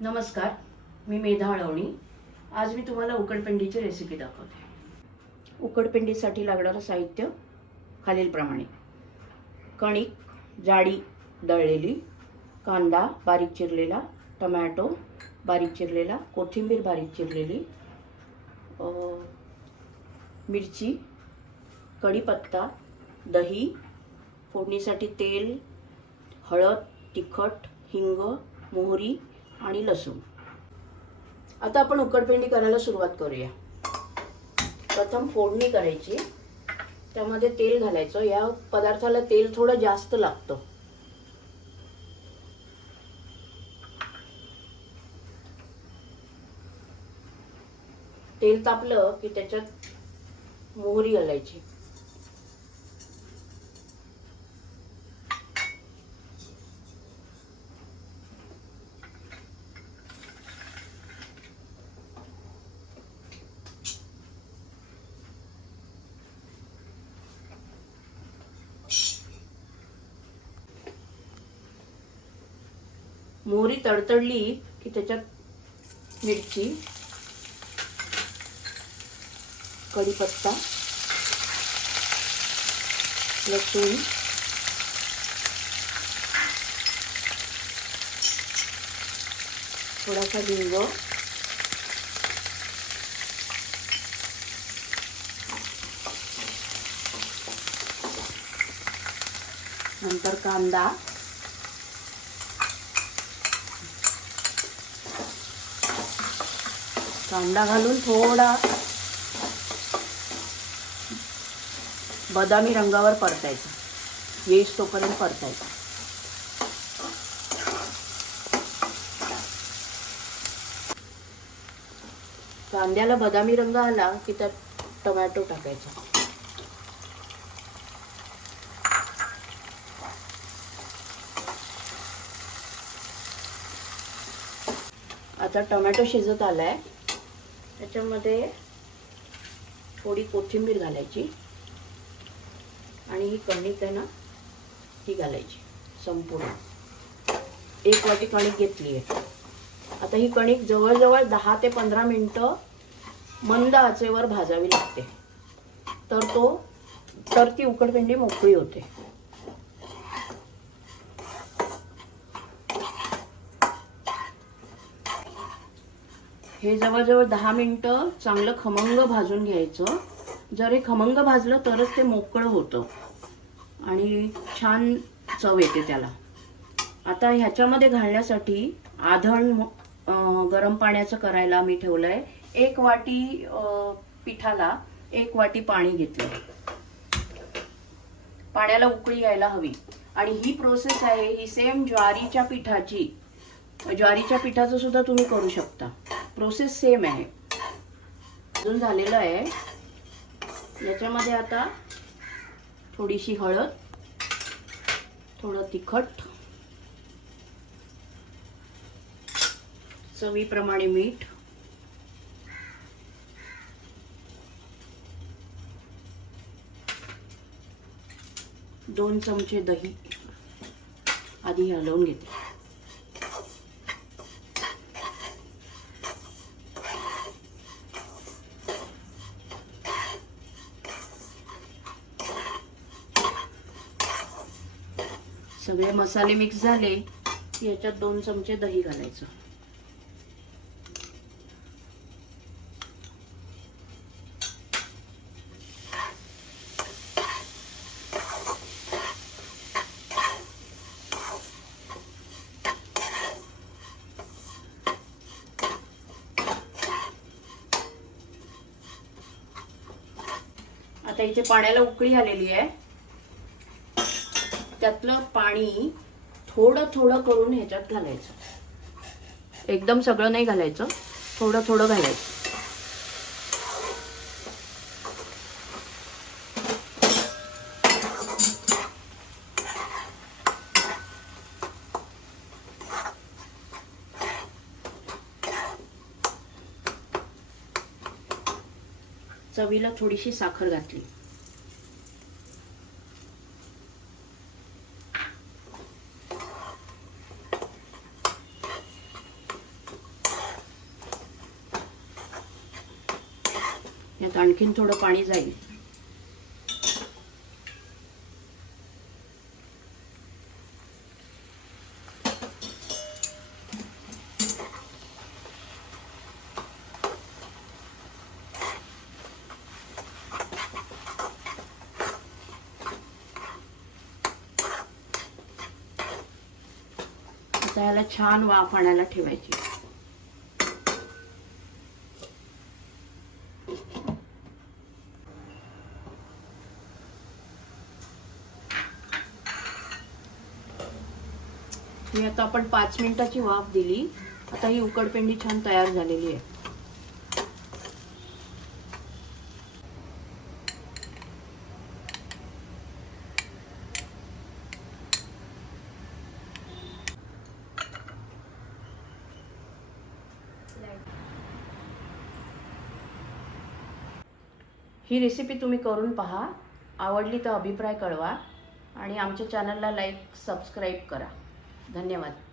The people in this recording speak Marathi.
नमस्कार मी मेधा अळवणी आज मी तुम्हाला उकडपेंडीची रेसिपी दाखवते. उकडपेंडीसाठी लागणारं साहित्य खालीलप्रमाणे. कणिक जाडी दळलेली कांदा बारीक चिरलेला टमॅटो बारीक चिरलेला कोथिंबीर बारीक चिरलेली मिरची कढीपत्ता दही फोडणीसाठी तेल हळद तिखट हिंग मोहरी आणि लसूण. आता आपण उकडपेंडी करायला सुरुवात करूया. प्रथम फोडणी करायची. त्यामध्ये तेल घालायचं. या पदार्थाला तेल थोडं जास्त लागतं. तेल तापलं की त्याच्यात मोहरी घालायची. मोहरी तडतडली की त्याच्यात मिरची कढीपत्ता लसूण थोडासा लिंग नंतर कांदा. कांदा घालून थोडा बदामी रंगावर परतायचा. येईस तोपर्यंत परतायचा. कांद्याला बदामी रंग आला की त्यात टोमॅटो टाकायचा. आता टोमॅटो शिजत आलाय. त्याच्यामध्ये थोडी कोथिंबीर घालायची आणि ही कणिक आहे ना ती घालायची संपूर्ण. एक वाटी कणिक घेतली आहे. आता ही कणिक जवळजवळ दहा ते पंधरा मिनटं मंद आचेवर भाजावी लागते. तर तो तर ती उकडपिंडी मोकळी होते. हे जवळजवळ दहा मिनटं चांगलं खमंग भाजून घ्यायचं. जर हे खमंग भाजलं तरच ते मोकळं होतं. आणि छान चव येते त्याला. आता ह्याच्यामध्ये घालण्यासाठी आधण गरम पाण्याचं करायला मी ठेवलंय. एक वाटी पिठाला एक वाटी पाणी घेतलं. पाण्याला उकळी यायला हवी. आणि ही प्रोसेस आहे ही सेम ज्वारीच्या पिठाची. ज्वारीच्या पिठाचं सुद्धा तुम्ही करू शकता. प्रोसेस सेम आहे. अजून झालेलं आहे. याच्यामध्ये आता थोडीशी हळद थोडं तिखट चवीप्रमाणे मीठ दोन चमचे दही. आधी हलवून घेते. सगळे मसाले मिक्स झाले की याच्यात दोन चमचे दही घालायचं. आता इथे पाण्याला उकळी आलेली आहे. त्यातलं पाणी थोडं थोडं करून ह्याच्यात घालायचं. एकदम सगळं नाही घालायचं थोडं थोडं घालायचं. चवीला थोडीशी साखर घातली. यात आणखीन थोडं पाणी जाईल. त्याला याला छान वाफ आणायला ठेवायची. ही आता आपण पाच मिनिटाची वाफ दिली. आता ही उकडपेंडी छान तयार झालेली आहे. ही रेसिपी तुम्ही करून पहा. आवडली तर अभिप्राय कळवा. आणि आमच्या चॅनलला लाईक सबस्क्राईब करा. धन्यवाद.